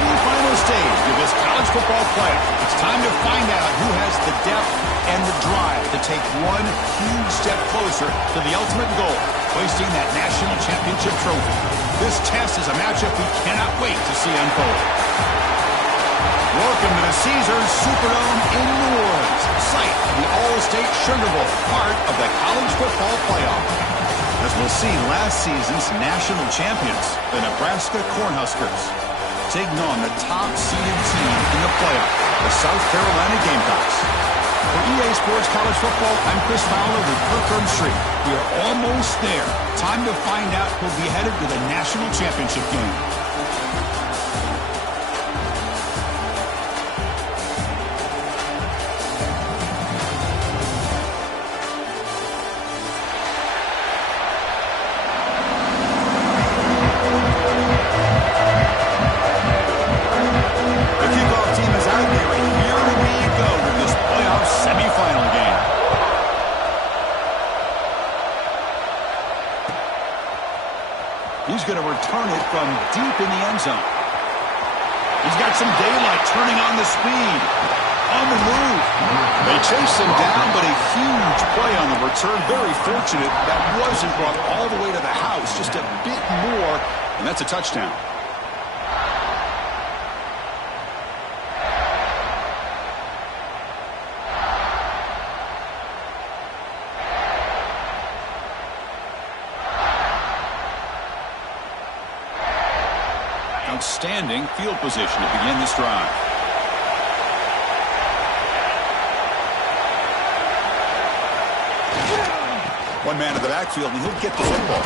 semifinal stage of this college football playoff. It's time to find out who has the depth and the drive to take one huge step closer to the ultimate goal, hoisting that national championship trophy. This test is a matchup we cannot wait to see unfold. Welcome to the Caesars Superdome in New Orleans, site of the All-State Sugar Bowl, part of the college football playoff. As we'll see, last season's national champions, the Nebraska Cornhuskers, taking on the top-seeded team in the playoff, the South Carolina Gamecocks. For EA Sports College Football, I'm Chris Fowler with Kirkland Street. We are almost there. Time to find out who'll be headed to the national championship game. He's going to return it from deep in the end zone. He's got some daylight, turning on the speed. On the move. They chase him down, but a huge play on the return. Very fortunate that wasn't brought all the way to the house. Just a bit more, and that's a touchdown. Outstanding field position to begin this drive. One man in the backfield, and he'll get the football.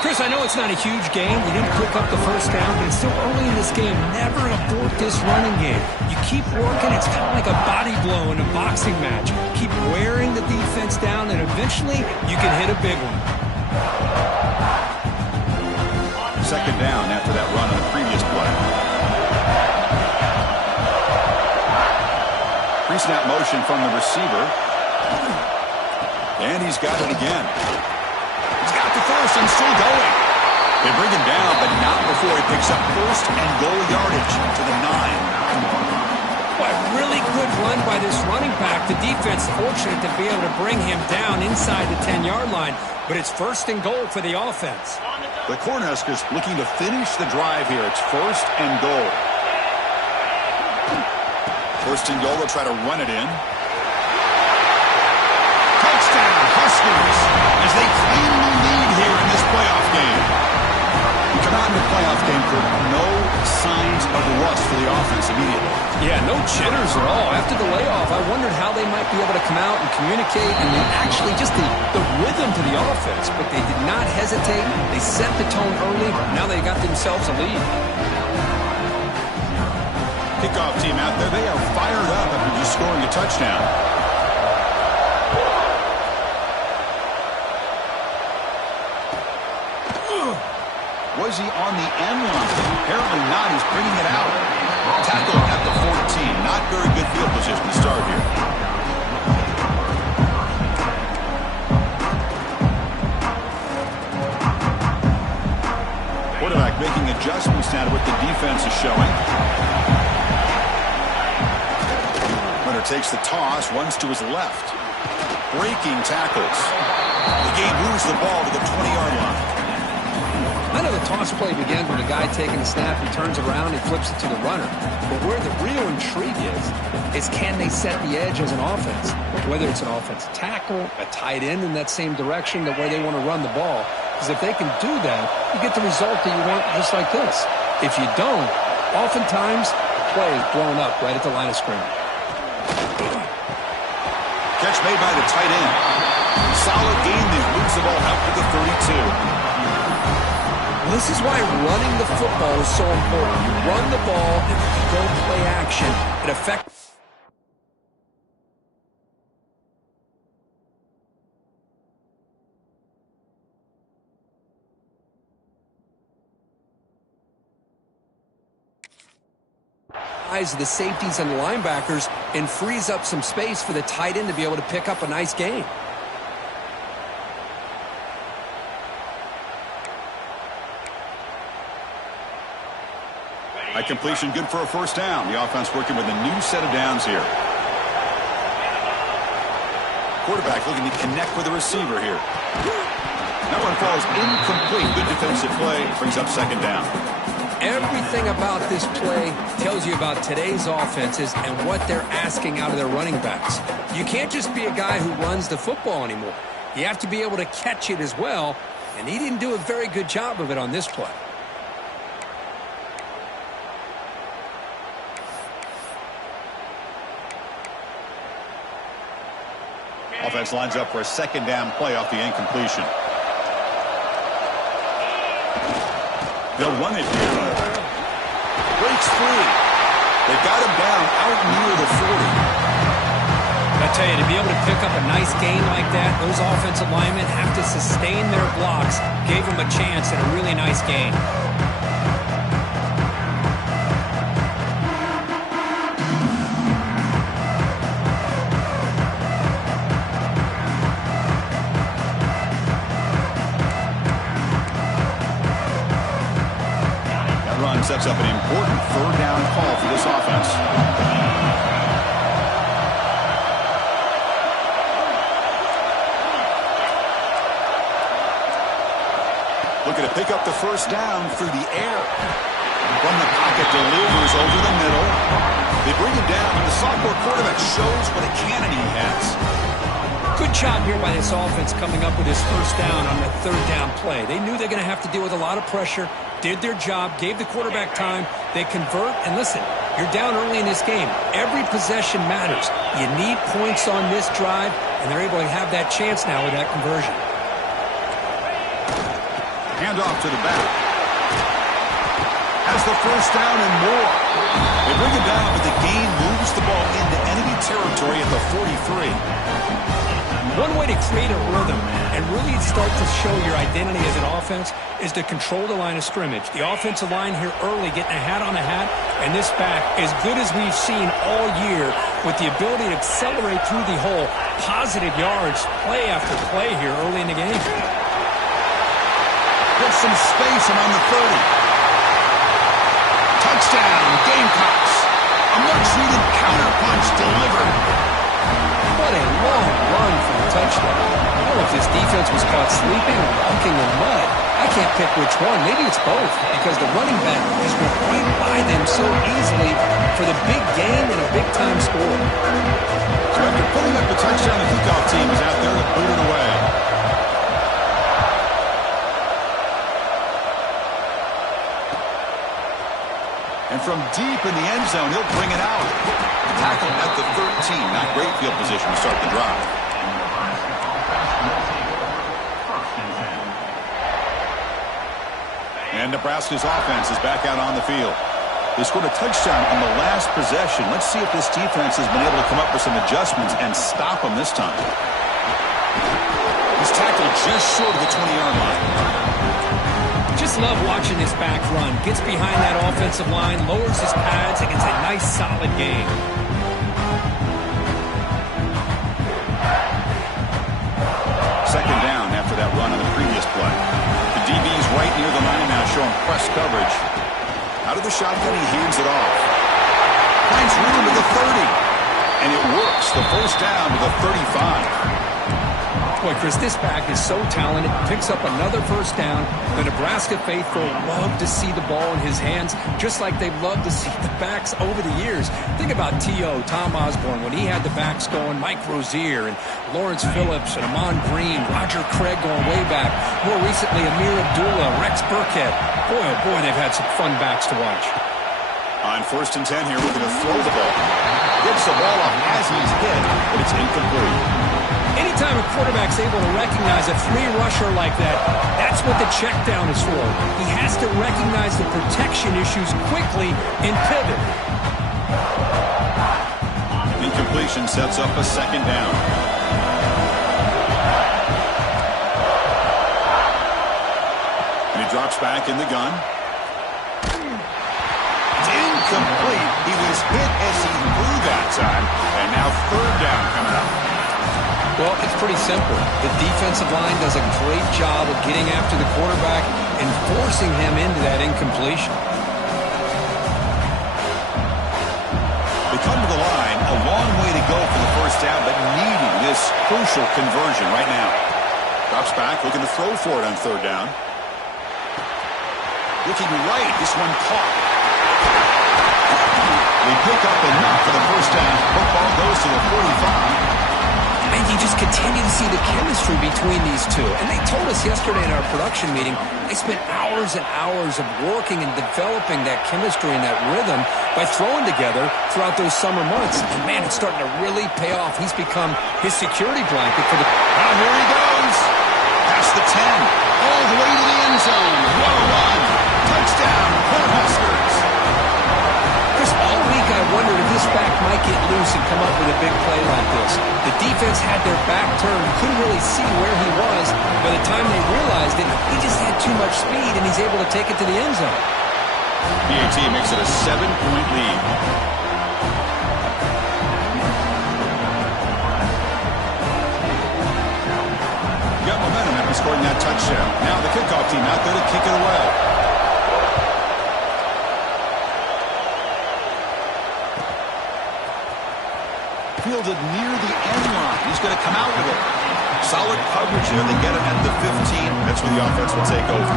Chris, I know it's not a huge game. You didn't pick up the first down, but it's still early in this game. Never abort this running game. You keep working. It's kind of like a body blow in a boxing match. Keep wearing the defense down, and eventually you can hit a big one. Second down after that run on the previous play. Pre-snap motion from the receiver. And he's got it again. He's got the first and still going. They bring him down, but not before he picks up first and goal yardage to the 9. Boy, really good run by this running back. The defense fortunate to be able to bring him down inside the 10-yard line. But it's first and goal for the offense. The Cornhuskers looking to finish the drive here. It's first and goal. First and goal, they'll try to run it in. Touchdown, Huskers, as they claim the lead here in this playoff game. We come out in the playoff game for no signs of rust for the offense immediately. Yeah, no jitters at all. After the layoff, I wondered how they might be able to come out and communicate and actually just the rhythm to the offense. But they did not hesitate. They set the tone early. Now they got themselves a lead. Kickoff team out there. They are fired up after just scoring a touchdown. Was he on the end line? Apparently not. He's bringing it out. Tackle at the 14. Not very good field position to start here. Quarterback making adjustments now to what the defense is showing. Winner takes the toss, runs to his left. Breaking tackles. The game moves the ball to the 20-yard line. I know the toss play begins with a guy taking the snap, he turns around and flips it to the runner. But where the real intrigue is can they set the edge as an offense? Whether it's an offensive tackle, a tight end in that same direction, where they want to run the ball. Because if they can do that, you get the result that you want just like this. If you don't, oftentimes the play is blown up right at the line of scrimmage. Catch made by the tight end. Solid gain there. Moves the ball out to the 32. This is why running the football is so important. You run the ball, and you go play action. It affects. Eyes of the safeties and the linebackers and frees up some space for the tight end to be able to pick up a nice gain. A completion good for a first down. The offense working with a new set of downs here. Quarterback looking to connect with the receiver here. That one falls incomplete. Good defensive play. Brings up second down. Everything about this play tells you about today's offenses and what they're asking out of their running backs. You can't just be a guy who runs the football anymore. You have to be able to catch it as well, and he didn't do a very good job of it on this play. Offense lines up for a second down play off the incompletion. They'll run it here. Breaks free. They got him down out near the 40. I tell you, to be able to pick up a nice gain like that, those offensive linemen have to sustain their blocks. Gave them a chance at a really nice gain. Sets up an important third down call for this offense. Looking to pick up the first down through the air. From the pocket, delivers over the middle. They bring him down, and the sophomore quarterback shows what a cannon he has. Good job here by this offense coming up with his first down on the third down play. They knew they're going to have to deal with a lot of pressure, did their job, gave the quarterback time. They convert, and listen, you're down early in this game. Every possession matters. You need points on this drive, and they're able to have that chance now with that conversion. Handoff to the back. Has the first down and more. They bring him down, but the gain moves the ball into enemy territory at the 43. One way to create a rhythm and really start to show your identity as an offense is to control the line of scrimmage. The offensive line here early getting a hat on a hat, and this back, as good as we've seen all year, with the ability to accelerate through the hole, positive yards, play after play here early in the game. Put some space around the 30. Touchdown, Gamecocks. A much-needed counter-punch delivered. What a long run for a touchdown. I don't know if this defense was caught sleeping or walking in mud. I can't pick which one. Maybe it's both, because the running back just went right by them so easily for the big gain and a big-time score. So after pulling up the touchdown, the kickoff team is out there to boot it away. And from deep in the end zone, he'll bring it out. Tackle at the 13. Not great field position to start the drive. And Nebraska's offense is back out on the field. They scored a touchdown on the last possession. Let's see if this defense has been able to come up with some adjustments and stop them this time. He's tackled just short of the 20-yard line. Just love watching this back run. Gets behind that offensive line, lowers his pads, and gets a nice solid gain. Second down after that run on the previous play. The DB's right near the line now, showing press coverage. Out of the shotgun, he hands it off. Finds room to the 30. And it works. The first down to the 35. Boy, Chris, this back is so talented. Picks up another first down. The Nebraska faithful love to see the ball in his hands, just like they've loved to see the backs over the years. Think about T.O., Tom Osborne, when he had the backs going, Mike Rozier and Lawrence Phillips and Amon Green, Roger Craig going way back. More recently, Amir Abdullah, Rex Burkhead. Boy, oh boy, they've had some fun backs to watch. On 1st and 10 here, we're going to throw the ball. Gets the ball off as he's hit, but it's incomplete. Anytime a quarterback's able to recognize a free rusher like that, that's what the check down is for. He has to recognize the protection issues quickly and pivot. Incompletion sets up a second down. And he drops back in the gun. It's incomplete. He was hit as he threw that time. And now third down coming up. Well, it's pretty simple. The defensive line does a great job of getting after the quarterback and forcing him into that incompletion. stab, but needing this crucial conversion right now. Drops back, looking to throw for it on third down. Looking right, this one caught. They pick up enough for the first down. Football goes to the 45. And you just continue to see the chemistry between these two. And they told us yesterday in our production meeting, they spent hours and hours of working and developing that chemistry and that rhythm by throwing together throughout those summer months. And, man, it's starting to really pay off. He's become his security blanket for the... Oh, here he goes. Past the 10. All the way to the end zone. What a run. Touchdown, Cornhuskers. All week I wondered if this back might get loose and come up with a big play like this. The defense had their back turned, couldn't really see where he was. By the time they realized it, he just had too much speed, and he's able to take it to the end zone. BAT makes it a 7-point lead. Got momentum after scoring that touchdown. Now the kickoff team out there to kick it away. Fielded near the end line. He's going to come out with it. Solid coverage here. They get him at the 15. That's where the offense will take over.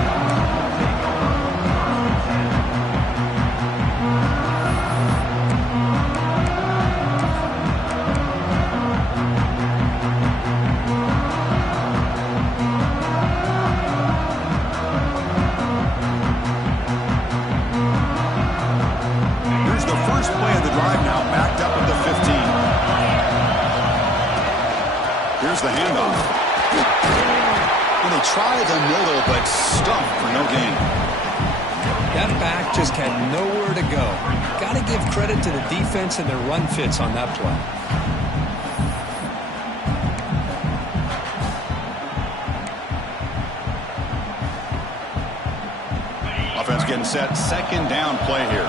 Here's the first play of the drive now, backed up at the 15. Here's the handoff. And they try the middle, but stuffed for no gain. That back just had nowhere to go. Got to give credit to the defense and their run fits on that play. Offense getting set. Second down play here.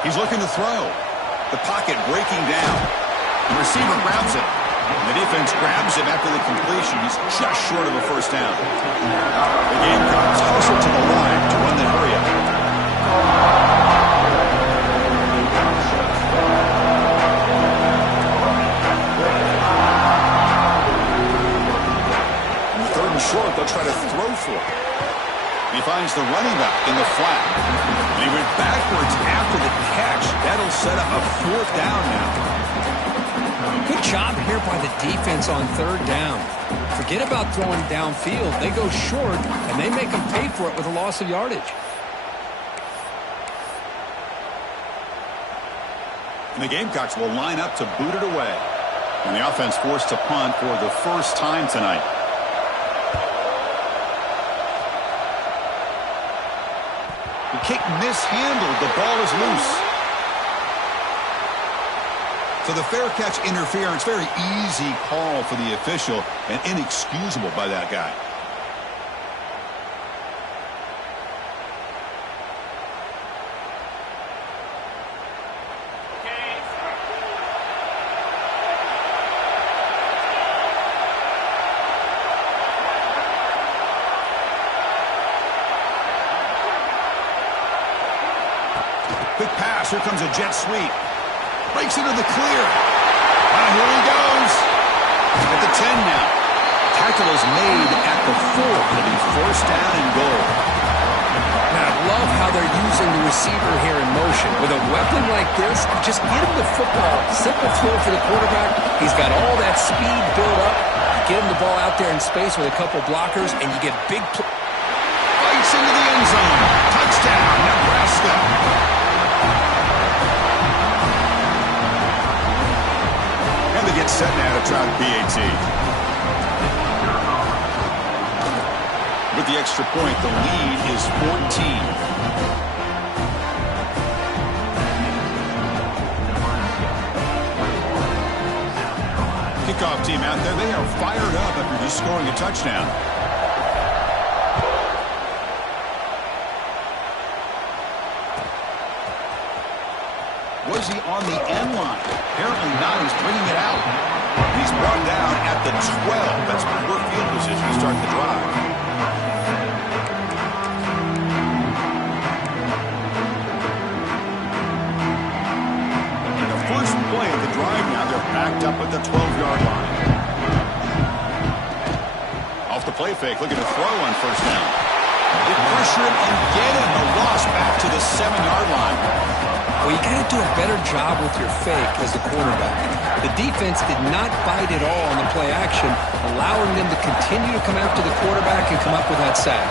He's looking to throw. The pocket breaking down. The receiver grabs it. And the defense grabs him after the completion. He's just short of a first down. The Gamecocks closer to the line to run the hurry-up. And the third and short, they'll try to throw for it. He finds the running back in the flat. And he went backwards after the catch. That'll set up a fourth down now. Good job here by the defense on third down. Forget about throwing downfield. They go short, and they make them pay for it with a loss of yardage. And the Gamecocks will line up to boot it away. And the offense forced to punt for the first time tonight. The kick mishandled. The ball is loose. So the fair catch interference, very easy call for the official and inexcusable by that guy. Quick pass. Here comes a jet sweep. Breaks into the clear. Here he goes. At the 10 now. Tackle is made at the 4. It'll be first down and goal. Now, I love how they're using the receiver here in motion. With a weapon like this, just get him the football. Simple throw for the quarterback. He's got all that speed built up. Get him the ball out there in space with a couple blockers, and you get big Bites into the end zone. Touchdown, Nebraska. And they get set now to try the PAT. With the extra point, the lead is 14. Kickoff team out there. They are fired up after just scoring a touchdown. Was he on the end line? Apparently not. He's bringing it out. He's brought down at the 12. That's poor field position to start the drive. up at the 12-yard line. Off the play fake, looking to throw on first down. They pressure him and get him. A loss back to the 7-yard line. Well, you got to do a better job with your fake as the quarterback. The defense did not bite at all on the play action, allowing them to continue to come after the quarterback and come up with that sack.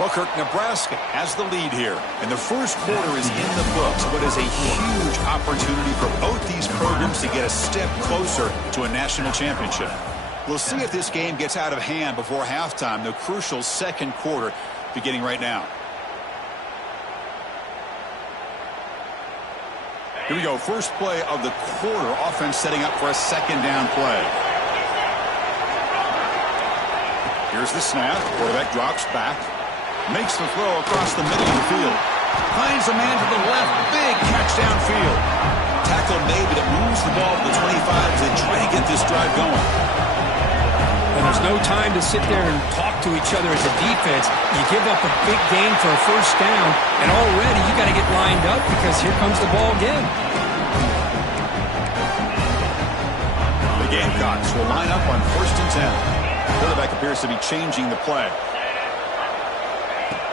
Well, Kirk, Nebraska has the lead here, and the first quarter is in the books. What is a huge opportunity for both these programs to get a step closer to a national championship. We'll see if this game gets out of hand before halftime, the crucial second quarter beginning right now. Here we go, first play of the quarter, offense setting up for a second down play. Here's the snap, quarterback drops back. Makes the throw across the middle of the field. Finds a man to the left. Big catch downfield. Tackle made, but it moves the ball to the 25 as they try to get this drive going. And there's no time to sit there and talk to each other as a defense. You give up a big gain for a first down, and already you got to get lined up because here comes the ball again. The Gamecocks will line up on 1st and 10. Quarterback appears to be changing the play.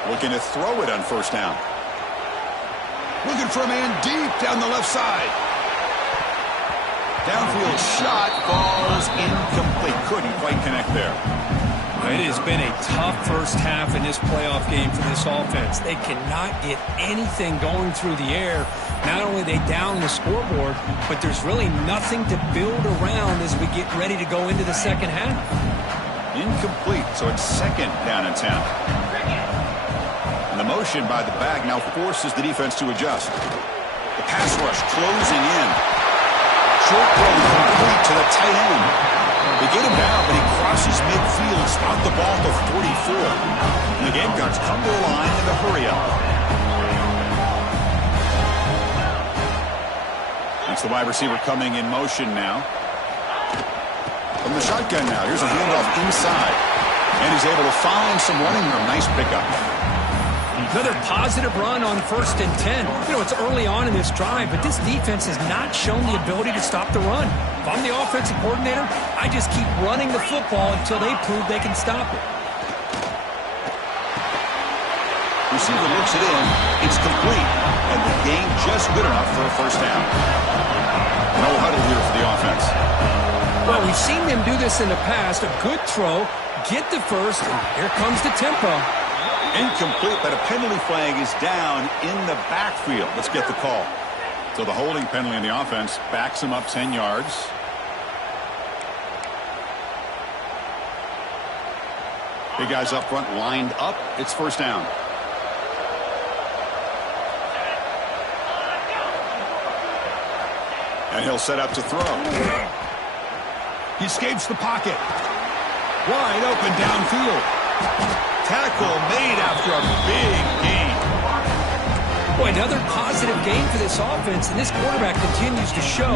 Looking to throw it on first down. Looking for a man deep down the left side. Downfield shot falls incomplete. Couldn't quite connect there. It has been a tough first half in this playoff game for this offense. They cannot get anything going through the air. Not only are they down the scoreboard, but there's really nothing to build around as we get ready to go into the second half. Incomplete, so it's second down and 10. The motion by the back now forces the defense to adjust. The pass rush closing in. Short throw complete to the tight end. They get him down, but he crosses midfield, spot the ball to 44. And the Gamecocks come to the line in the hurry up. That's the wide receiver coming in motion now. From the shotgun now, here's a handoff inside. And he's able to find some running room. Nice pickup. Another positive run on 1st and 10. You know, it's early on in this drive, but this defense has not shown the ability to stop the run. If I'm the offensive coordinator, I just keep running the football until they prove they can stop it. Receiver looks it in. It's complete. And the game just good enough for a first down. No huddle here for the offense. Well, we've seen them do this in the past. A good throw, get the first, and here comes the tempo. Incomplete, but a penalty flag is down in the backfield. Let's get the call. So the holding penalty in the offense backs him up 10 yards. Big guys up front lined up. It's first down. And he'll set up to throw. He escapes the pocket. Wide open downfield. Tackle made after a big gain. Boy, another positive game for this offense, and this quarterback continues to show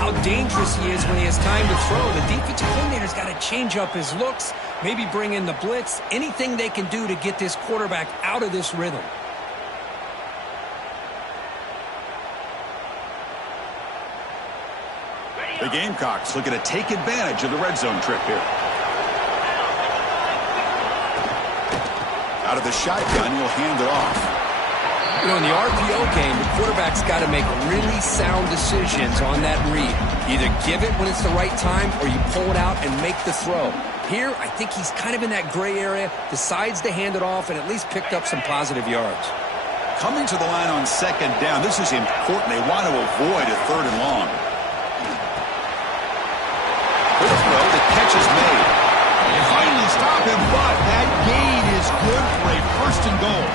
how dangerous he is when he has time to throw. The defensive coordinator's got to change up his looks, maybe bring in the blitz, anything they can do to get this quarterback out of this rhythm. The Gamecocks looking to take advantage of the red zone trip here. Out of the shotgun, he'll hand it off. You know, in the RPO game, the quarterback's got to make really sound decisions on that read. Either give it when it's the right time or you pull it out and make the throw. Here, I think he's kind of in that gray area, decides to hand it off and at least picked up some positive yards. Coming to the line on second down, this is important. They want to avoid a third and long. Good throw, the catch is made. They finally stop him, but that gain is good for a first and goal.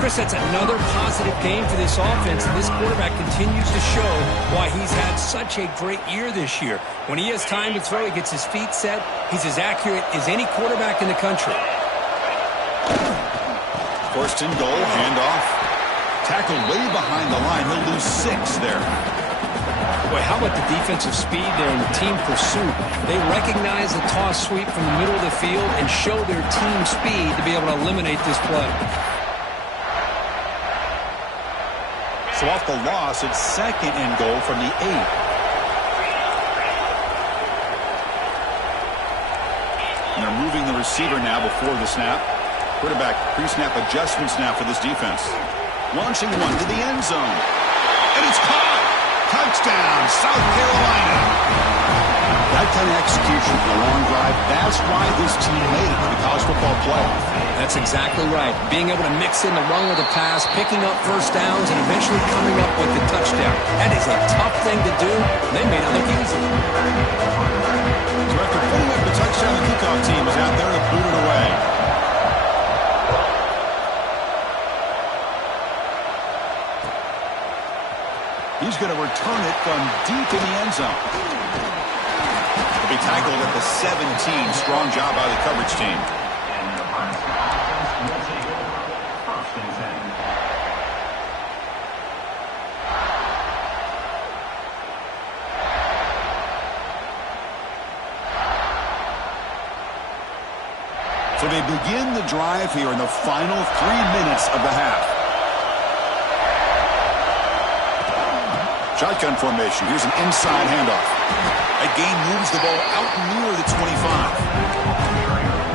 Chris, that's another positive game for this offense, and this quarterback continues to show why he's had such a great year this year. When he has time to throw, he gets his feet set. He's as accurate as any quarterback in the country. First and goal, handoff. Tackled way behind the line. He'll lose 6 there. Boy, how about the defensive speed there in team pursuit? They recognize the toss sweep from the middle of the field and show their team speed to be able to eliminate this play. So off the loss, it's 2nd and goal from the 8. And they're moving the receiver now before the snap. Quarterback pre-snap adjustments now for this defense. Launching one to the end zone. And it's caught! Touchdown, South Carolina! That kind of execution for a long drive, that's why this team made it to the college football playoff. That's exactly right. Being able to mix in the run with the pass, picking up first downs, and eventually coming up with the touchdown. That is a tough thing to do. They made it look easy. So after putting up the touchdown, the kickoff team is out there to boot it away. He's going to return it from deep in the end zone. He'll be tackled at the 17. Strong job by the coverage team. So they begin the drive here in the final 3 minutes of the half. Shotgun formation. Here's an inside handoff. A gain moves the ball out near the 25.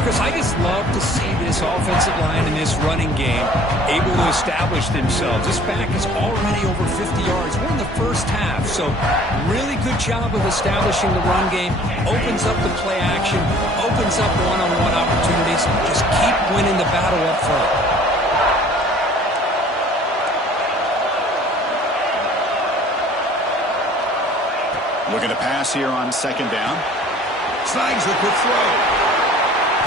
Chris, I just love to see this offensive line and this running game able to establish themselves. This back is already over 50 yards. We're in the first half, so really good job of establishing the run game. Opens up the play action, opens up one-on-one opportunities. Just keep winning the battle up front. Looking to pass here on 2nd down. Snags the quick throw.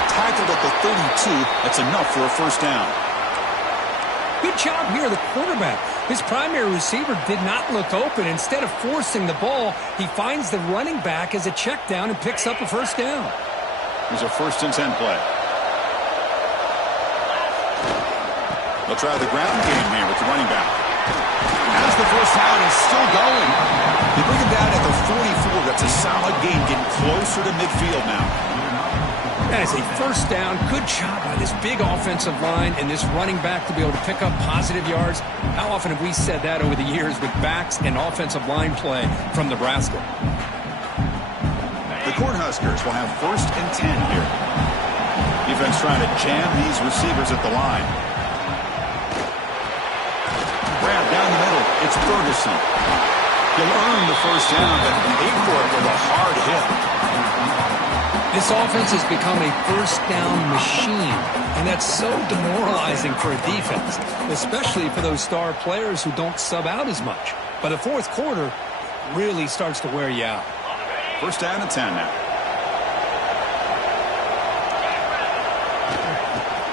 Tackled at the 32. That's enough for a first down. Good job here, the quarterback. His primary receiver did not look open. Instead of forcing the ball, he finds the running back as a check down and picks up a first down. Here's a 1st and 10 play. They'll try the ground game here with the running back. As the first down is still going. They bring him down at the 44. That's a solid gain, getting closer to midfield now. That is a first down. Good job by this big offensive line and this running back to be able to pick up positive yards. How often have we said that over the years with backs and offensive line play from Nebraska? The Cornhuskers will have 1st and 10 here. Defense trying to jam these receivers at the line. Grab down the middle. It's Ferguson. He'll earn the first down, but paid for it with a hard hit. This offense has become a first down machine, and that's so demoralizing for a defense, especially for those star players who don't sub out as much. By the 4th quarter, it really starts to wear you out. First down and 10 now.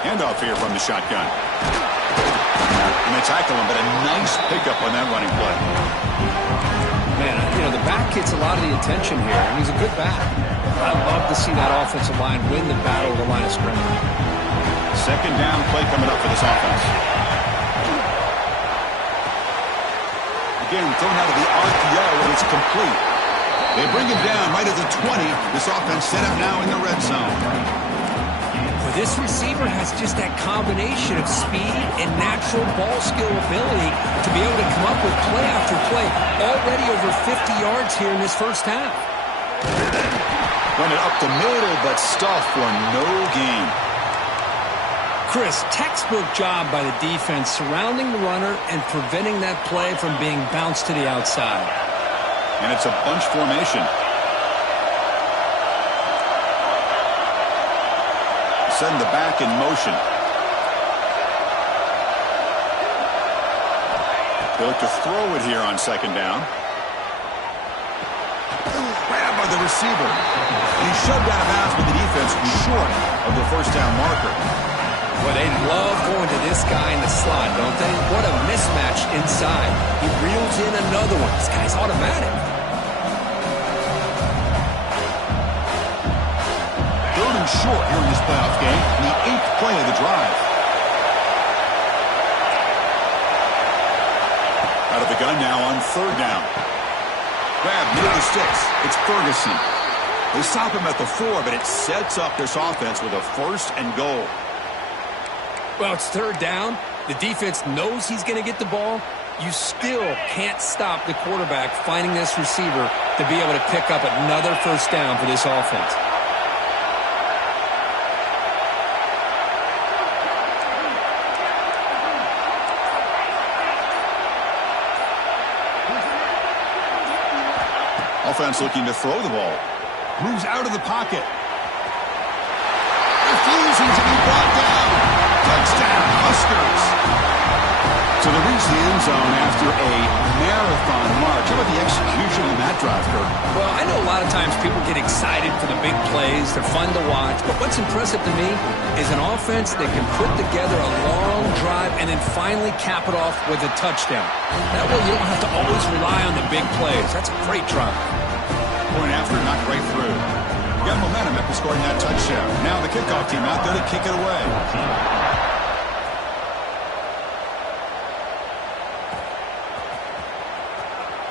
Handoff here from the shotgun. And they tackle him, but a nice pickup on that running play. Man, you know, the back gets a lot of the attention here, and he's a good back. I love to see that offensive line win the battle of the line of scrimmage. 2nd down play coming up for this offense. Again, thrown out of the RPO, and it's complete. They bring him down right at the 20. This offense set up now in the red zone. Well, this receiver has just that combination of speed and natural ball skill ability to be able to come up with play after play. Already over 50 yards here in this first half. Run it up the middle, but stuffed for no gain. Chris, textbook job by the defense surrounding the runner and preventing that play from being bounced to the outside. And it's a bunch formation. Send the back in motion. They look to throw it here on 2nd down. Grabbed by the receiver. And he's shoved out of bounds, but the defense was short of the first down marker. Well, they love going to this guy in the slot, don't they? What a mismatch inside. He reels in another one. This guy's automatic. 3rd and short here in this playoff game. The 8th play of the drive. Out of the gun now on 3rd down. Grab near the sticks. It's Ferguson. They stop him at the 4, but it sets up this offense with a 1st and goal. Well, it's 3rd down. The defense knows he's going to get the ball. You still can't stop the quarterback finding this receiver to be able to pick up another 1st down for this offense. Offense looking to throw the ball. Moves out of the pocket. Refusing to be brought down. Touchdown, Huskers. So they reach the end zone after a marathon march. How about the execution on that drive, Kurt? Well, I know a lot of times people get excited for the big plays. They're fun to watch. But what's impressive to me is an offense that can put together a long drive and then finally cap it off with a touchdown. That way you don't have to always rely on the big plays. That's a great drive. Point after, not right through. Got momentum after scoring that touchdown. Now the kickoff team out there to kick it away.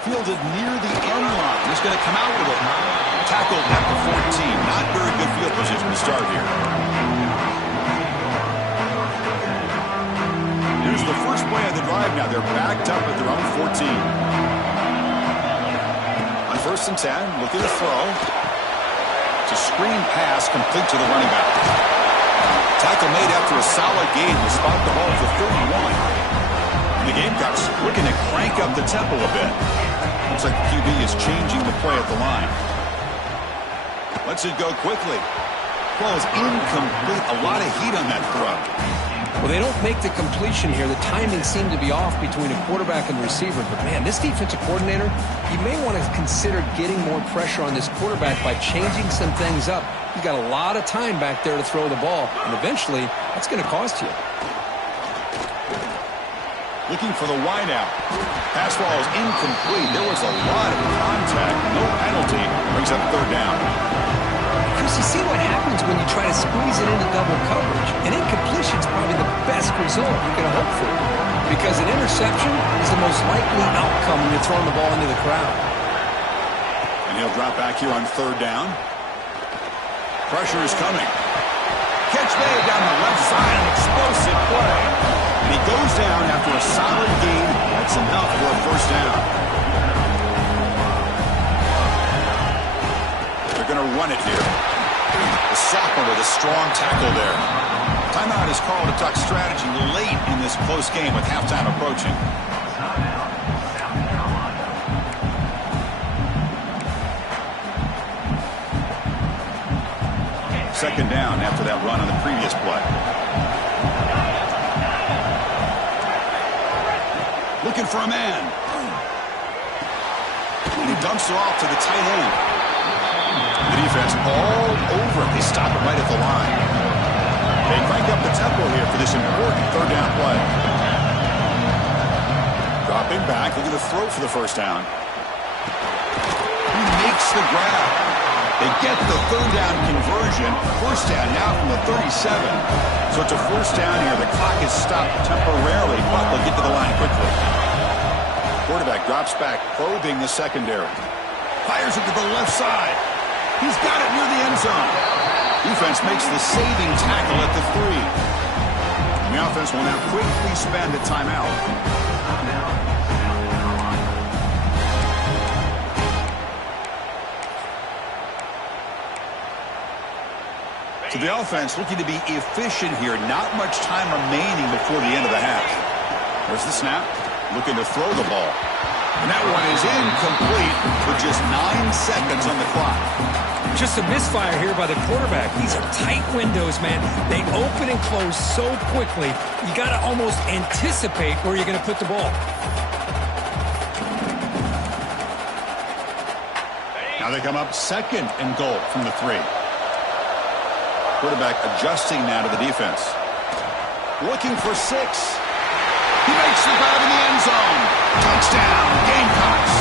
Fielded near the end line. He's going to come out with it. Tackled at the 14. Not very good field position to start here. Here's the first play of the drive now. They're backed up at their own 14. On 1st and 10, looking to throw. It's a screen pass complete to the running back. Tackle made after a solid gain to spot the ball for 31. The Gamecocks looking to crank up the tempo a bit. Looks like the QB is changing the play at the line. Lets it go quickly. Ball is incomplete. A lot of heat on that throw. Well, they don't make the completion here. The timing seemed to be off between a quarterback and the receiver. But, man, this defensive coordinator, you may want to consider getting more pressure on this quarterback by changing some things up. You've got a lot of time back there to throw the ball, and eventually that's going to cost you. Looking for the wideout. Pass ball is incomplete. There was a lot of contact. No penalty. Brings up 3rd down. Chris, you see what happens when you try to squeeze it into double coverage. An incompletion is probably the best result you can hope for, because an interception is the most likely outcome when you're throwing the ball into the crowd. And he'll drop back here on 3rd down. Pressure is coming. Catch made down the left side. An explosive play. And he goes down after a solid gain. That's enough for a 1st down. They're going to run it here. The sophomore with a strong tackle there. Timeout is called to talk strategy late in this close game with halftime approaching. Second down after that run on the previous play. Looking for a man. And he dumps it off to the tight end. The defense all over it. They stop it right at the line. They crank up the tempo here for this important 3rd down play. Dropping back, looking to throw for the 1st down. He makes the grab. They get the 3rd down conversion. 1st down now from the 37. So it's a 1st down here. The clock is stopped temporarily, but they'll get to the line quickly. Quarterback drops back, probing the secondary. Fires it to the left side. He's got it near the end zone. Defense makes the saving tackle at the 3. And the offense will now quickly spend a timeout. So the offense looking to be efficient here. Not much time remaining before the end of the half. There's the snap. Looking to throw the ball. And that one is incomplete with just 9 seconds on the clock. Just a misfire here by the quarterback. These are tight windows, man. They open and close so quickly. You got to almost anticipate where you're going to put the ball. Now they come up 2nd and goal from the 3. Quarterback adjusting now to the defense. Looking for 6. He makes the grab in the end zone. Touchdown, Gamecocks.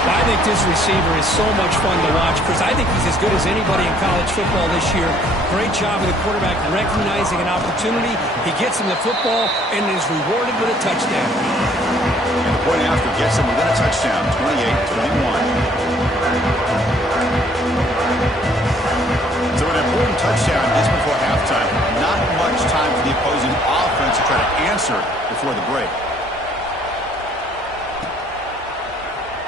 I think this receiver is so much fun to watch, because I think he's as good as anybody in college football this year. Great job of the quarterback recognizing an opportunity. He gets him the football and is rewarded with a touchdown. And the point after Gets him within a touchdown, 28-21. So an important touchdown just before halftime. Not much time for the opposing offense to try to answer before the break.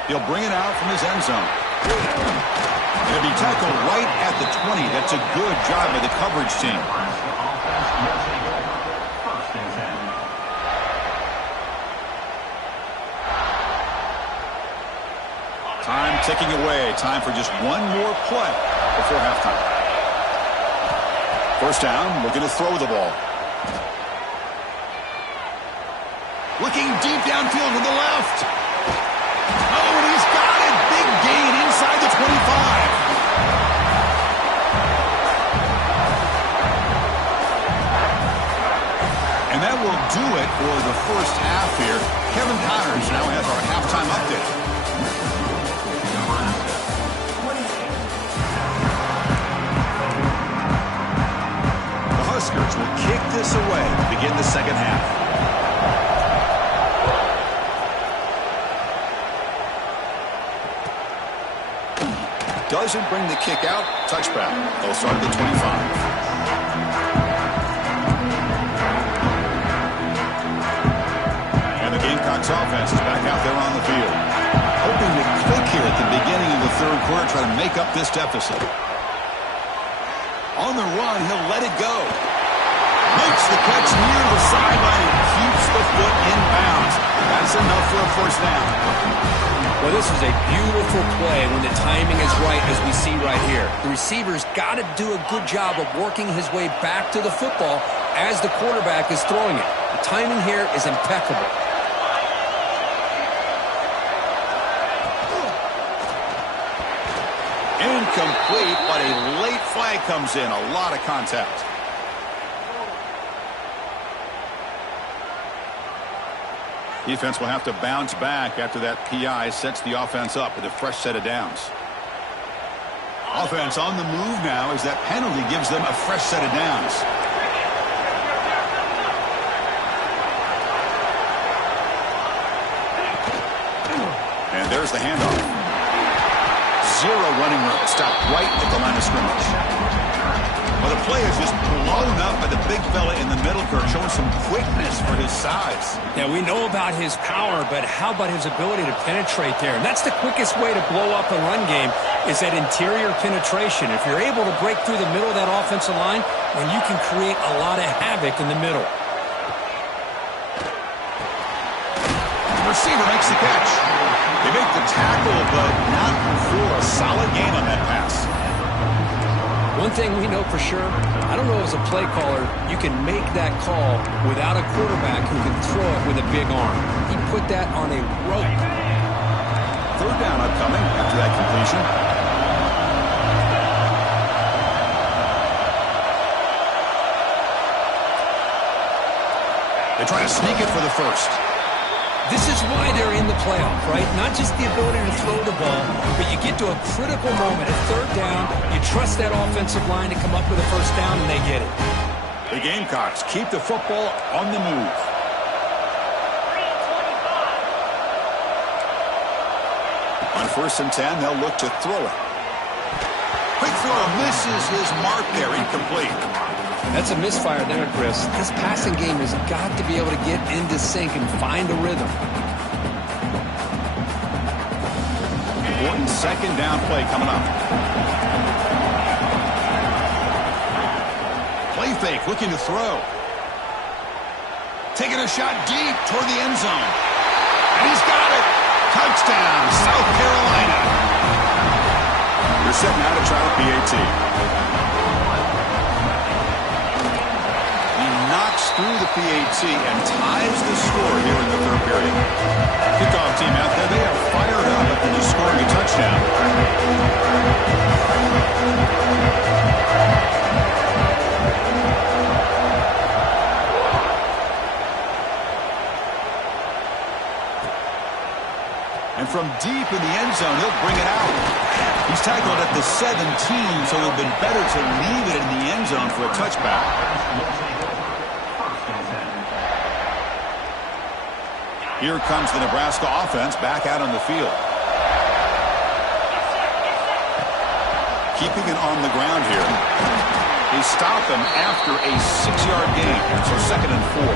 He'll bring it out from his end zone. He'll be tackled right at the 20. That's a good job by the coverage team. Time ticking away. Time for just one more play before halftime. First down, looking to throw the ball. Looking deep downfield to the left. Oh, and he's got it. Big gain inside the 25. And that will do it for the first half here. Kevin Connors now has our halftime update. Huskers will kick this away to begin the second half. Doesn't bring the kick out. Touchback. They'll start at the 25. And the Gamecocks offense is back out there on the field. Hoping to click here at the beginning of the third quarter, try to make up this deficit. On the run, he'll let it go. Makes the catch near the sideline and keeps the foot in bounds. That's enough for a first down. Well, this is a beautiful play when the timing is right, as we see right here. The receiver's got to do a good job of working his way back to the football as the quarterback is throwing it. The timing here is impeccable. Incomplete, but a late flag comes in. A lot of contact. Defense will have to bounce back after that PI sets the offense up with a fresh set of downs. Offense on the move now as that penalty gives them a fresh set of downs. And there's the handoff. Zero running room. Stopped right at the line of scrimmage. Well, the play is just blown up by the big fella in the middle, Kirk, showing some quickness for his size. Yeah, we know about his power, but how about his ability to penetrate there? And that's the quickest way to blow up a run game, is that interior penetration. If you're able to break through the middle of that offensive line, then you can create a lot of havoc in the middle. The receiver makes the catch. They make the tackle, but not for a solid gain on that pass. One thing we know for sure, I don't know as a play caller, you can make that call without a quarterback who can throw it with a big arm. He put that on a rope. Third down upcoming after that completion. They try to sneak it for the first. This is why they're in the playoff, right? Not just the ability to throw the ball, but you get to a critical moment at third down, you trust that offensive line to come up with a first down, and they get it. The Gamecocks keep the football on the move. On 1st and 10, they'll look to throw it. Quick throw misses his mark there, incomplete. That's a misfire there, Chris. This passing game has got to be able to get into sync and find a rhythm. Important second down play coming up. Play fake, looking to throw. Taking a shot deep toward the end zone. And he's got it. Touchdown, South Carolina. They're set now to try a PAT. Through the PAT and ties the score here in the third period. Kickoff team out there, they are fired up after just scoring a touchdown. And from deep in the end zone, he'll bring it out. He's tackled at the 17, so it would have been better to leave it in the end zone for a touchback. Here comes the Nebraska offense back out on the field. Keeping it on the ground here. They stop him after a 6-yard gain. So 2nd and 4.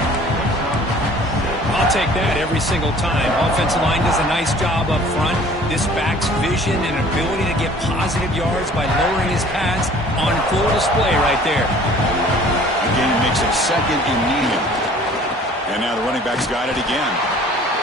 I'll take that every single time. Offensive line does a nice job up front. This back's vision and ability to get positive yards by lowering his pads on full display right there. Again, he makes it 2nd and medium. And now the running back's got it again.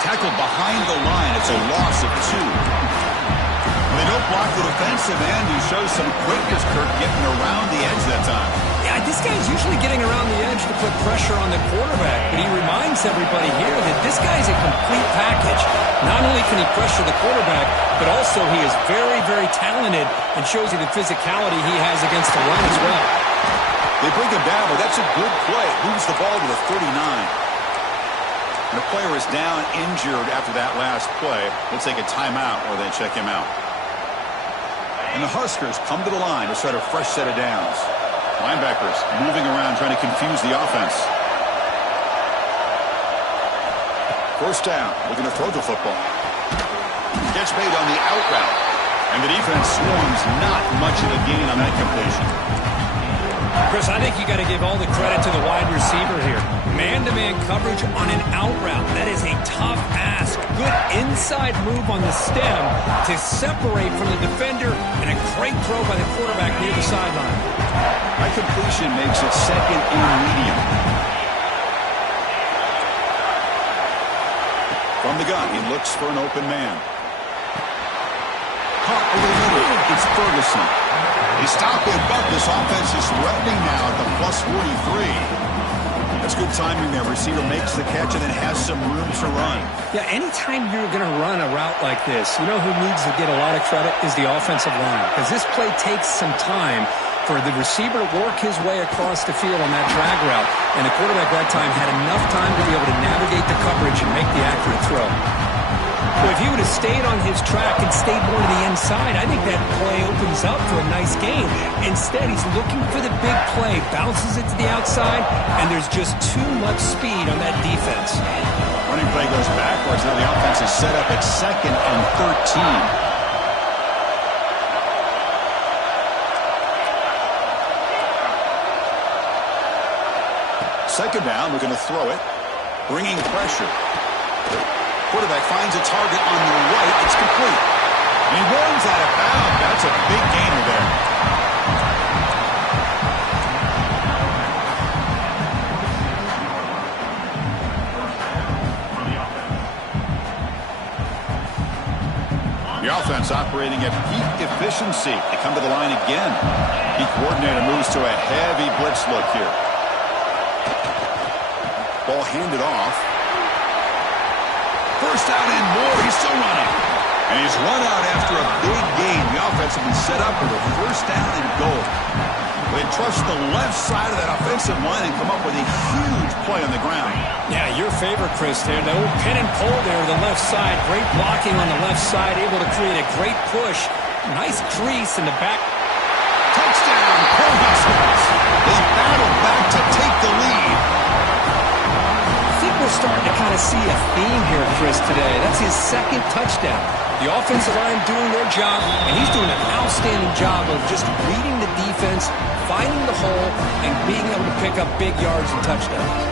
Tackled behind the line. It's a loss of 2. They don't block the defensive end. He shows some quickness, Kirk, getting around the edge that time. Yeah, this guy's usually getting around the edge to put pressure on the quarterback, but he reminds everybody here that this guy's a complete package. Not only can he pressure the quarterback, but also he is very, very talented and shows you the physicality he has against the run as well. They bring him down, but that's a good play. Moves the ball to the 39. And the player is down injured after that last play. They'll take a timeout or they check him out. And the Huskers come to the line to start a fresh set of downs. Linebackers moving around trying to confuse the offense. First down, looking to throw the football. Gets made on the out route. And the defense swarms not much of a gain on that completion. Chris, I think you got to give all the credit to the wide receiver here. Man-to-man coverage on an out route. That is a tough ask. Good inside move on the stem to separate from the defender, and a great throw by the quarterback near the sideline. That completion makes it 2nd and medium. From the gun, he looks for an open man. Caught over the middle. It's Ferguson. They stop him, but this offense is threatening now at the +43. That's good timing there. Receiver makes the catch and then has some room to run. Yeah, anytime you're going to run a route like this, you know who needs to get a lot of credit is the offensive line. Because this play takes some time for the receiver to work his way across the field on that drag route. And the quarterback that time had enough time to be able to navigate the coverage and make the accurate throw. Well, if he would have stayed on his track and stayed more to the inside, I think that play opens up for a nice gain. Instead, he's looking for the big play, bounces it to the outside, and there's just too much speed on that defense. Running play goes backwards. Now the offense is set up at 2nd and 13. Second down, we're going to throw it. Bringing pressure. Quarterback finds a target on the right. It's complete. And he runs out of bounds. That's a big gainer there. The offense operating at peak efficiency. They come to the line again. The coordinator moves to a heavy blitz look here. Ball handed off. First down and more. He's still running. And he's run out after a big gain. The offense will be set up with a first down and goal. They trust the left side of that offensive line and come up with a huge play on the ground. Yeah, your favorite, Chris, there. The old pin and pull there to the left side. Great blocking on the left side. Able to create a great push. Nice crease in the back. Touchdown, Huskers. They battle back to take the lead. I think we're starting to kind of see a theme here, Chris, today. That's his 2nd touchdown. The offensive line doing their job, and he's doing an outstanding job of just reading the defense, finding the hole, and being able to pick up big yards and touchdowns.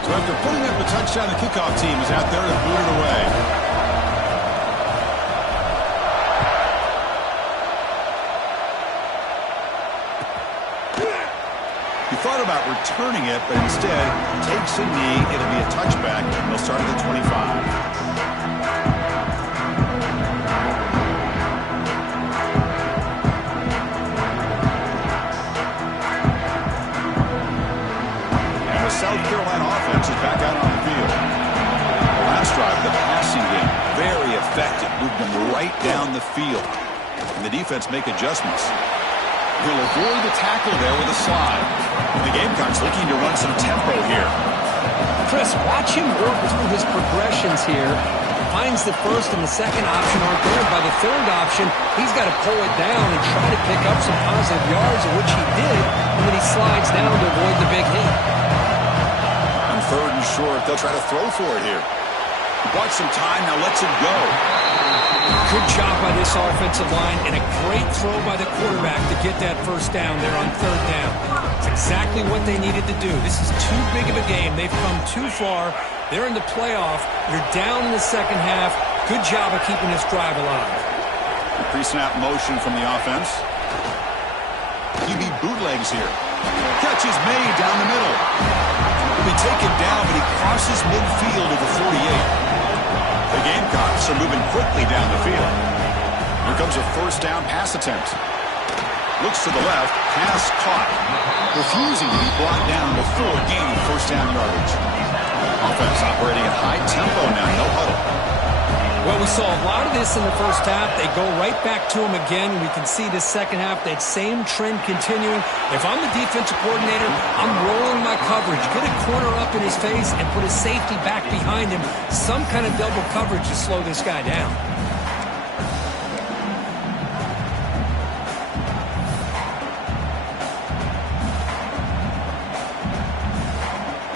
So after putting up a touchdown, the kickoff team is out there to boot it away. He thought about returning it, but instead takes a knee. It'll be a touchback. They'll start at the 25. And the South Carolina offense is back out on the field. Last drive, the passing game, very effective. Moved them right down the field. And the defense make adjustments. He'll avoid the tackle there with a slide. The Gamecocks looking to run some tempo here. Chris, watch him work through his progressions here. finds the first and the second option aren't there. By the third option, he's got to pull it down and try to pick up some positive yards, which he did, and then he slides down to avoid the big hit. On third and short, they'll try to throw for it here. He bought some time, now lets it go. Good job by this offensive line, and a great throw by the quarterback to get that first down there on third down. It's exactly what they needed to do. This is too big of a game. They've come too far. They're in the playoff. You're down in the second half. Good job of keeping this drive alive. Pre-snap motion from the offense. QB bootlegs here. Catch is made down the middle. He'll be taken down, but he crosses midfield over 48. The Gamecocks are moving quickly down the field. Here comes a first down pass attempt. Looks to the left, pass caught. Refusing to be brought down before gaining first down yardage. Offense operating at high tempo now, no huddle. Well, we saw a lot of this in the first half. They go right back to him again. We can see the second half, that same trend continuing. If I'm the defensive coordinator, I'm rolling my coverage. Get a corner up in his face and put a safety back behind him. Some kind of double coverage to slow this guy down.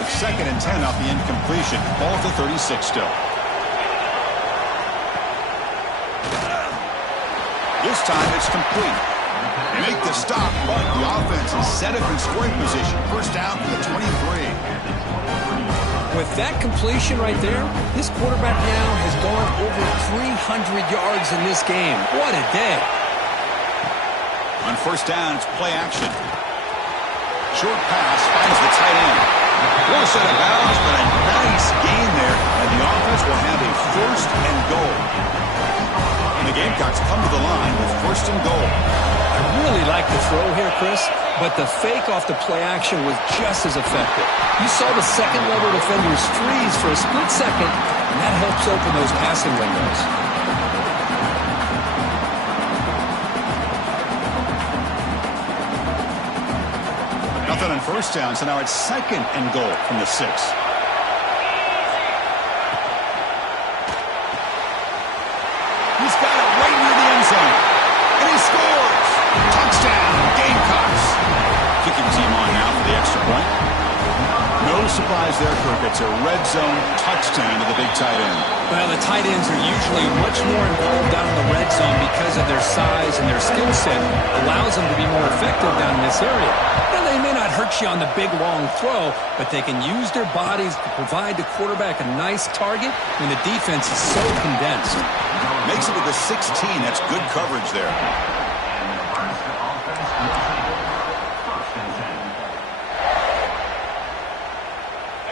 Second and 10 off the incompletion. Ball at the 36 still. This time it's complete. They make the stop, but the offense is set up in scoring position. First down from the 23. With that completion right there, this quarterback now has gone over 300 yards in this game. What a day. On first down, it's play action. Short pass finds the tight end. Close out of bounds, but a nice gain there, and the offense will have a first and goal. And the Gamecocks come to the line with first and goal. I really like the throw here, Chris, but the fake off the play action was just as effective. You saw the second-level defenders freeze for a split second, and that helps open those passing windows. Nothing on first down, so now it's second and goal from the 6. He's got it right near the end zone. And he scores! Touchdown, Gamecocks. Kicking team on now for the extra point. No surprise there, Kirk. It's a red zone touchdown to the big tight end. Well, the tight ends are usually much more involved down in the red zone because of their size and their skill set. Allows them to be more effective down in this area. Now, they may not hurt you on the big, long throw, but they can use their bodies to provide the quarterback a nice target when the defense is so condensed. Makes it to the 16. That's good coverage there.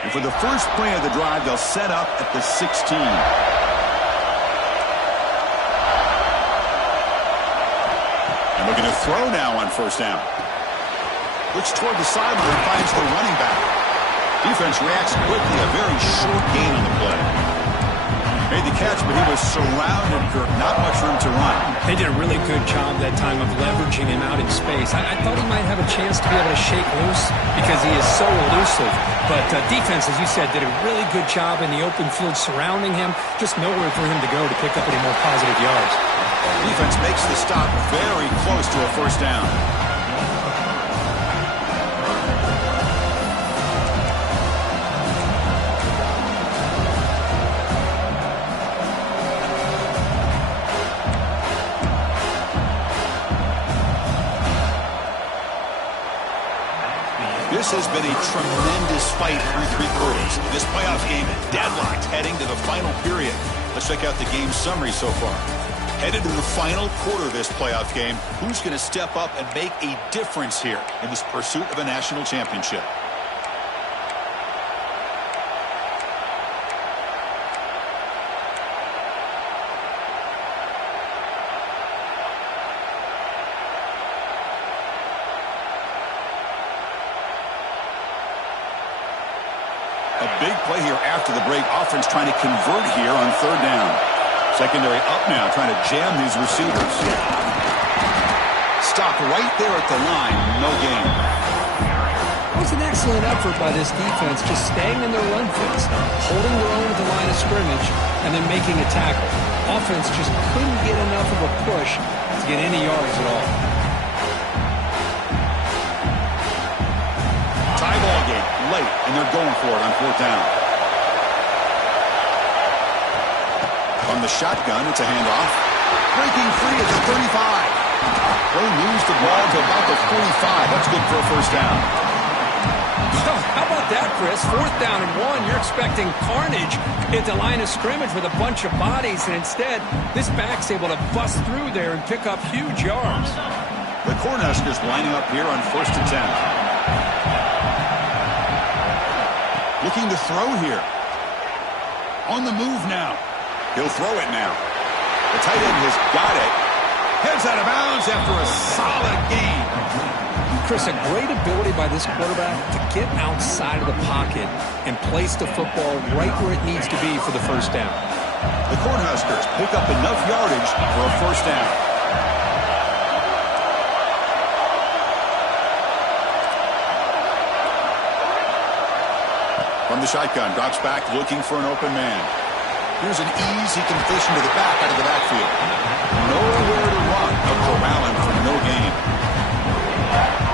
And for the first play of the drive, they'll set up at the 16. And looking to throw now on first down. Looks toward the sideline and finds the running back. Defense reacts quickly. A very short gain on the play. Made the catch, but he was surrounded, Kirk. Not much room to run. They did a really good job that time of leveraging him out in space. I thought he might have a chance to be able to shake loose because he is so elusive. But defense, as you said, did a really good job in the open field surrounding him. Just nowhere for him to go to pick up any more positive yards. Defense makes the stop very close to a first down. This has been a tremendous fight through 3 quarters. This playoff game deadlocked heading to the final period. Let's check out the game summary so far. Headed to the final quarter of this playoff game, who's going to step up and make a difference here in this pursuit of a national championship? A big play here after the break. Offense trying to convert here on third down. Secondary up now, trying to jam these receivers. Stopped right there at the line. No gain. was an excellent effort by this defense, just staying in their run fits, holding their own at the line of scrimmage, and then making a tackle. Offense just couldn't get enough of a push to get any yards at all. Tie ball game late, and they're going for it on 4th down. From the shotgun, it's a handoff. Breaking free at the 35. They lose the ball to about the 45. That's good for a 1st down. How about that, Chris? 4th down and 1. You're expecting carnage at the line of scrimmage with a bunch of bodies, and instead, this back's able to bust through there and pick up huge yards. The Cornhuskers lining up here on 1st and 10. Looking to throw here. On the move now. He'll throw it now. The tight end has got it. Heads out of bounds after a solid gain. Chris, a great ability by this quarterback to get outside of the pocket and place the football right where it needs to be for the 1st down. The Cornhuskers pick up enough yardage for a 1st down. From the shotgun, drops back looking for an open man. Here's an easy completion to the back out of the backfield. Nowhere to run. A corralling for no gain.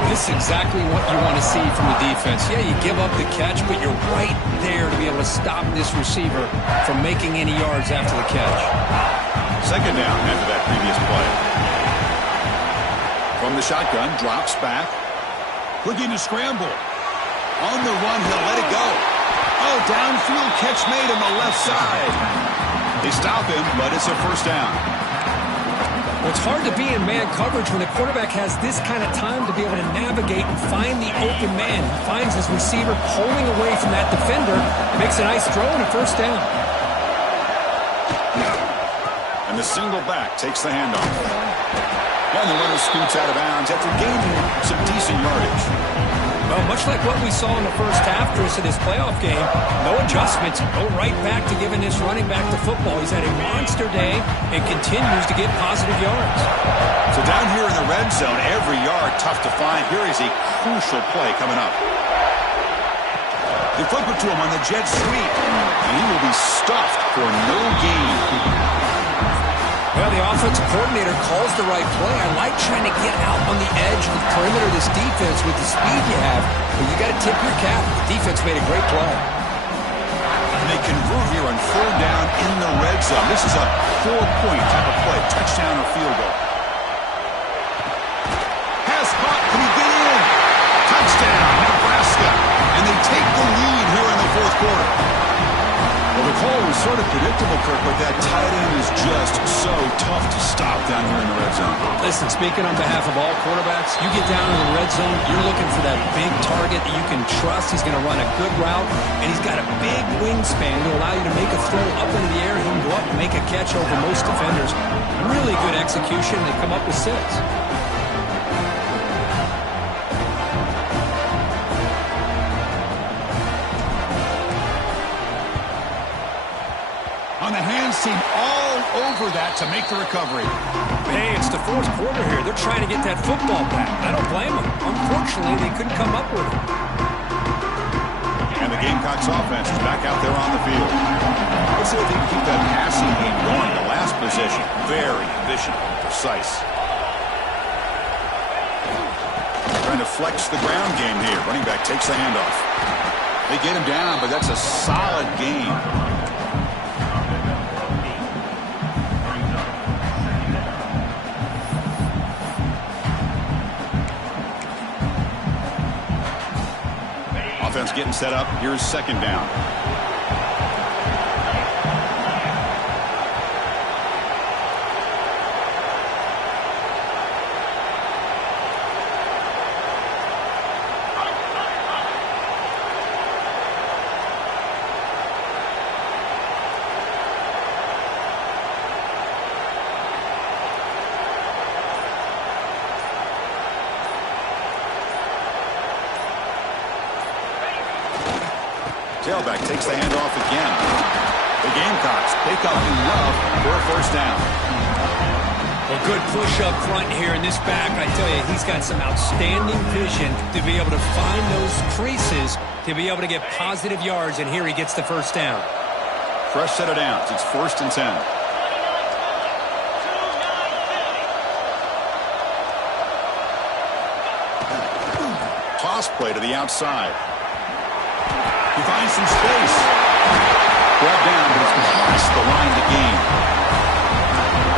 This is exactly what you want to see from the defense. Yeah, you give up the catch, but you're right there to be able to stop this receiver from making any yards after the catch. 2nd down after that previous play. From the shotgun, drops back. Looking to scramble. On the run, he'll let it go. Oh, downfield catch made on the left side. They stop him, but it's a 1st down. Well, it's hard to be in man coverage when the quarterback has this kind of time to be able to navigate and find the open man. He finds his receiver pulling away from that defender, makes a nice throw and a 1st down. And the single back takes the handoff. And the runner scoots out of bounds after gaining some decent yardage. Well, much like what we saw in the 1st half, Chris, of this playoff game, no adjustments, go right back to giving this running back the football. He's had a monster day and continues to get positive yards. So down here in the red zone, every yard tough to find. Here is a crucial play coming up. They flip it to him on the jet sweep, and he will be stuffed for no gain. Well, the offensive coordinator calls the right play. I like trying to get out on the edge of the perimeter of this defense with the speed you have, but you got to tip your cap. The defense made a great play. And they convert here on 4th down in the red zone. This is a 4-point type of play, touchdown or field goal. Pass caught. Can he get in? Touchdown, Nebraska. And they take the lead here in the 4th quarter. Well, the call was sort of predictable, Kirk, but that tight end is just so tough to stop down here in the red zone. Listen, speaking on behalf of all quarterbacks, you get down in the red zone, you're looking for that big target that you can trust. He's going to run a good route, and he's got a big wingspan to allow you to make a throw up into the air. He can go up and make a catch over most defenders. Really good execution. They come up with 6. On the hands team all over that to make the recovery. Hey, it's the 4th quarter here. They're trying to get that football back. I don't blame them. Unfortunately, they couldn't come up with it. And the Gamecocks offense is back out there on the field. Let's see if they can keep that passing game going. The last possession, very efficient and precise. Trying to flex the ground game here. Running back takes the handoff. They get him down, but that's a solid game. Offense getting set up. Here's 2nd down. Tailback takes the handoff again. The Gamecocks pick up enough for a 1st down. Well, good push up front here in this back. I tell you, he's got some outstanding vision to be able to find those creases to be able to get positive yards, and here he gets the first down. Fresh set of downs. It's 1st and 10. Toss play to the outside. He finds some space. Brought down, but it's past the line to gain.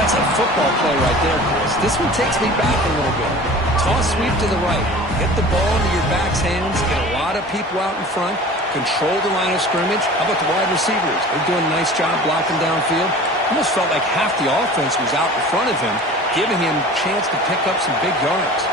That's a football play right there, Chris. This one takes me back a little bit. Toss sweep to the right. Get the ball into your back's hands. Get a lot of people out in front. Control the line of scrimmage. How about the wide receivers? They're doing a nice job blocking downfield. Almost felt like half the offense was out in front of him, giving him a chance to pick up some big yards.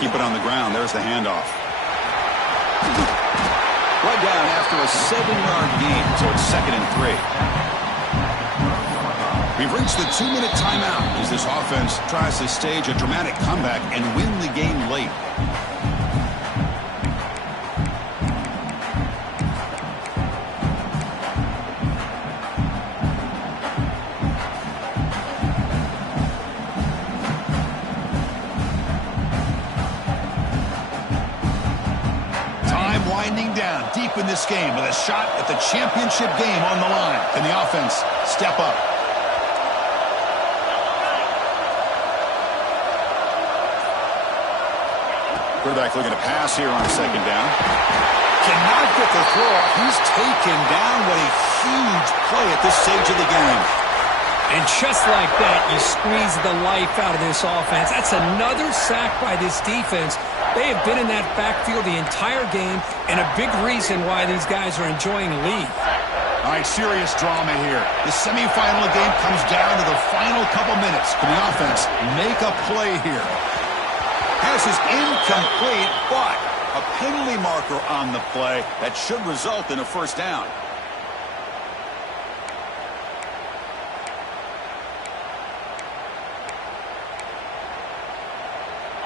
Keep it on the ground. There's the handoff. Right down after a 7-yard gain, so it's 2nd and 3. We've reached the 2-minute timeout as this offense tries to stage a dramatic comeback and win the game late. Winding down deep in this game with a shot at the championship game on the line. Can the offense step up? Quarterback looking to pass here on 2nd down. Cannot get the throw off. He's taken down. What a huge play at this stage of the game. And just like that, you squeeze the life out of this offense. That's another sack by this defense. They have been in that backfield the entire game, and a big reason why these guys are enjoying the lead. All right, serious drama here. The semifinal game comes down to the final couple minutes. Can the offense make a play here? Pass is incomplete, but a penalty marker on the play that should result in a first down.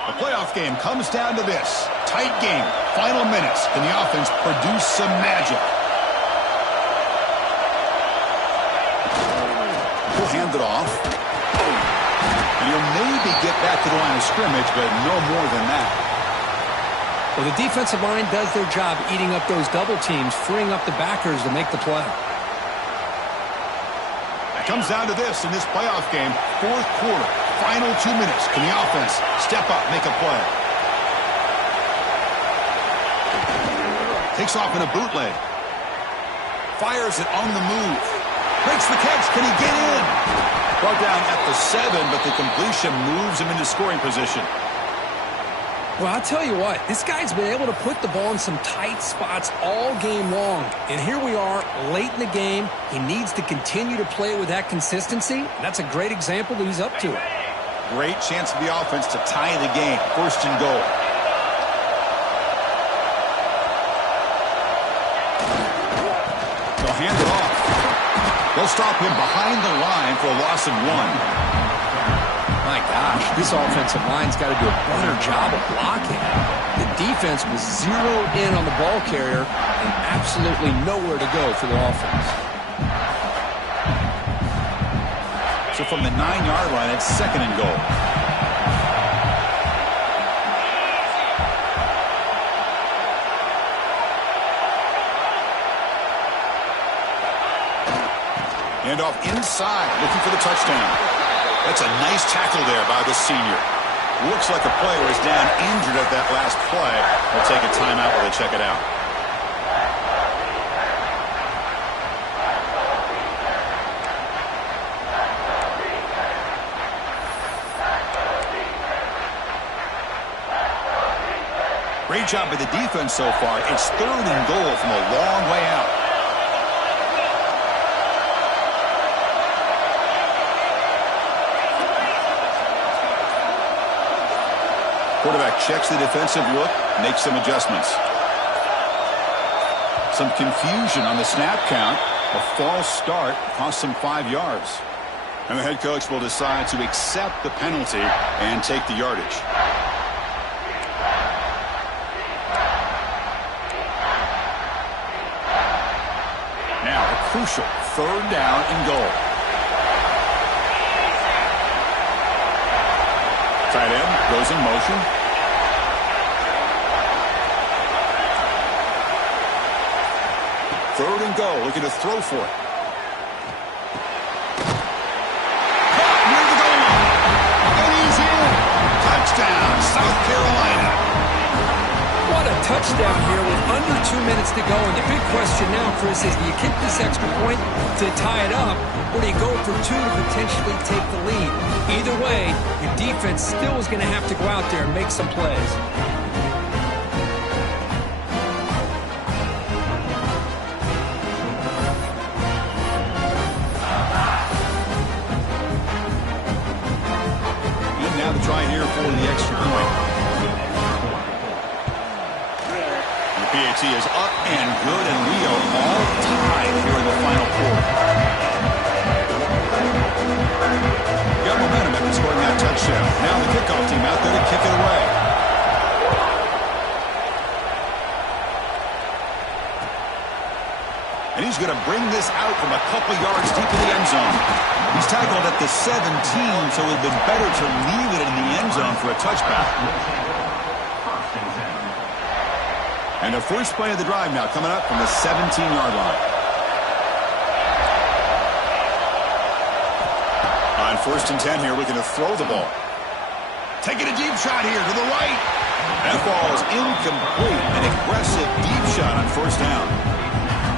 The playoff game comes down to this. Tight game. Final minutes. Can the offense produce some magic? He'll hand it off. And he'll maybe get back to the line of scrimmage, but no more than that. Well, the defensive line does their job eating up those double teams, freeing up the backers to make the play. It comes down to this in this playoff game. 4th quarter. Final 2 minutes. Can the offense step up, make a play? Takes off in a bootleg. Fires it on the move. Breaks the catch. Can he get in? Brought down at the 7, but the completion moves him into scoring position. Well, I'll tell you what, this guy's been able to put the ball in some tight spots all game long. And here we are, late in the game. He needs to continue to play with that consistency. And that's a great example that he's up to it. Great chance for the offense to tie the game. 1st and goal. They'll hand it off. They'll stop him behind the line for a loss of 1. My gosh, this offensive line's got to do a better job of blocking. The defense was zeroed in on the ball carrier and absolutely nowhere to go for the offense. So from the 9-yard line, it's 2nd and goal. Hand off inside, looking for the touchdown. That's a nice tackle there by the senior. Looks like a player is down injured at that last play. They'll take a timeout while they check it out. Great job by the defense so far. It's 3rd and goal from a long way out. Quarterback checks the defensive look, makes some adjustments. Some confusion on the snap count. A false start cost him 5 yards. And the head coach will decide to accept the penalty and take the yardage. Now a crucial 3rd down and goal. Tight end goes in motion. Third and goal, looking to throw for it. Caught near the goal line. And he's in. Touchdown, South Carolina. What a touchdown here with under 2 minutes to go. And the big question now, Chris, is do you kick this extra point to tie it up, or do you go for 2 to potentially take the lead? Either way, your defense still is going to have to go out there and make some plays. Try here for the extra point. The PAT is up and good, and we are all tied here in the final quarter. Got momentum after scoring that touchdown. Now the kickoff team out there to kick it away. And he's going to bring this out from a couple yards deep in the end zone. He's tackled at the 17, so it would have been better to leave it in the end zone for a touchback. And the first play of the drive now coming up from the 17-yard line. On 1st and 10 here, looking to throw the ball. Taking a deep shot here to the right. That ball is incomplete. An aggressive deep shot on 1st down.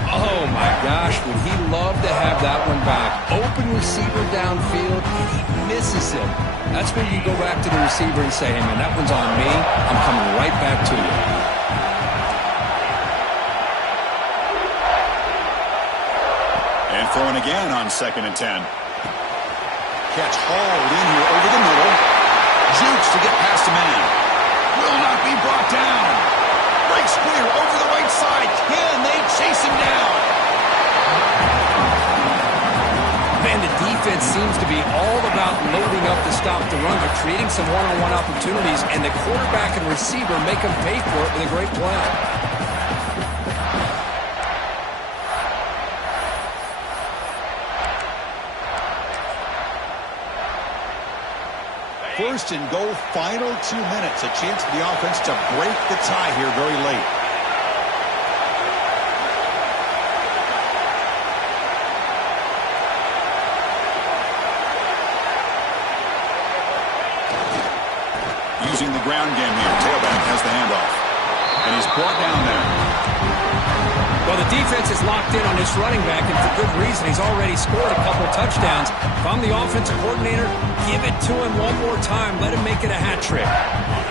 Oh, my gosh, would he love to have that one back. Open receiver downfield, and he misses it. That's when you go back to the receiver and say, hey, man, that one's on me. I'm coming right back to you. And throwing again on 2nd and 10. Catch hauled in here over the middle. Jukes to get past a man. Will not be brought down. Breaks clear over the right side. Can they chase him down? Man, the defense seems to be all about loading up to stop the run. They're creating some one-on-one opportunities, and the quarterback and receiver make them pay for it with a great play. First and goal, final 2 minutes. A chance for the offense to break the tie here very late. Using the ground game here. Tailback has the handoff. And he's brought down there. Well, the defense is locked in on this running back, and for good reason. He's already scored a couple touchdowns. If I'm the offensive coordinator, give it to him one more time. Let him make it a hat trick.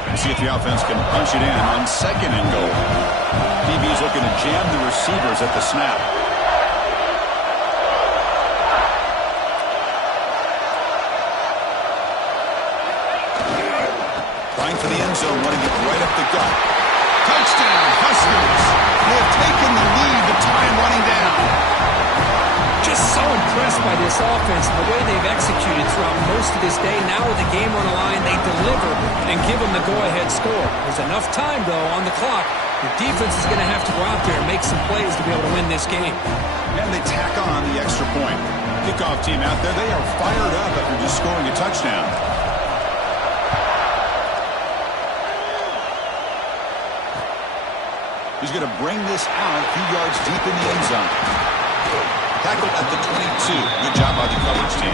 And see if the offense can punch it in on 2nd and goal. DB's looking to jam the receivers at the snap. Trying for the end zone, running it right up the gut. Touchdown, Huskers! They have taken the lead, but time running down. Just so impressed by this offense and the way they've executed throughout most of this day. Now with the game on the line, they deliver and give them the go-ahead score. There's enough time, though, on the clock. The defense is going to have to go out there and make some plays to be able to win this game. And they tack on the extra point. Kickoff team out there, they are fired up after just scoring a touchdown. He's going to bring this out a few yards deep in the end zone. Tackled at the 22. Good job by the coverage team.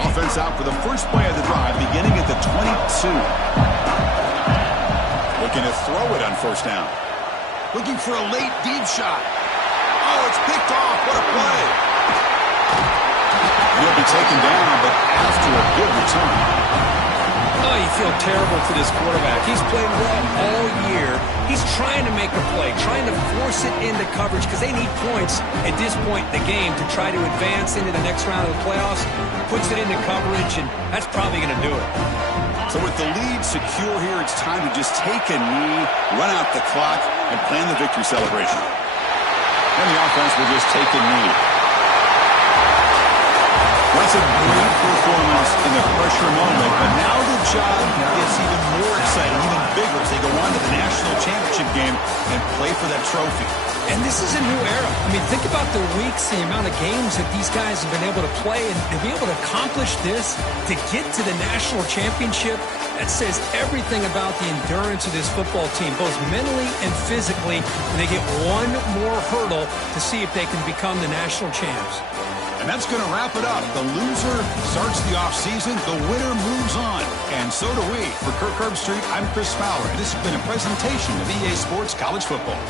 Offense out for the first play of the drive, beginning at the 22. Looking to throw it on 1st down. Looking for a late deep shot. Oh, it's picked off. What a play. He'll be taken down, but after a good return. Oh, you feel terrible for this quarterback. He's played well all year. He's trying to make a play, trying to force it into coverage because they need points at this point in the game to try to advance into the next round of the playoffs. Puts it into coverage, and that's probably going to do it. So with the lead secure here, it's time to just take a knee, run out the clock, and plan the victory celebration. And the offense will just take a knee. That's a great performance in the pressure moment, but now the job gets even more exciting, even bigger as they go on to the national championship game and play for that trophy. And this is a new era. I mean, think about the weeks, the amount of games that these guys have been able to play, and to be able to accomplish this, to get to the national championship, that says everything about the endurance of this football team, both mentally and physically. And they get one more hurdle to see if they can become the national champs. And that's going to wrap it up. The loser starts the offseason. The winner moves on. And so do we. For Kirk Herbstreit, I'm Chris Fowler. And this has been a presentation of EA Sports College Football.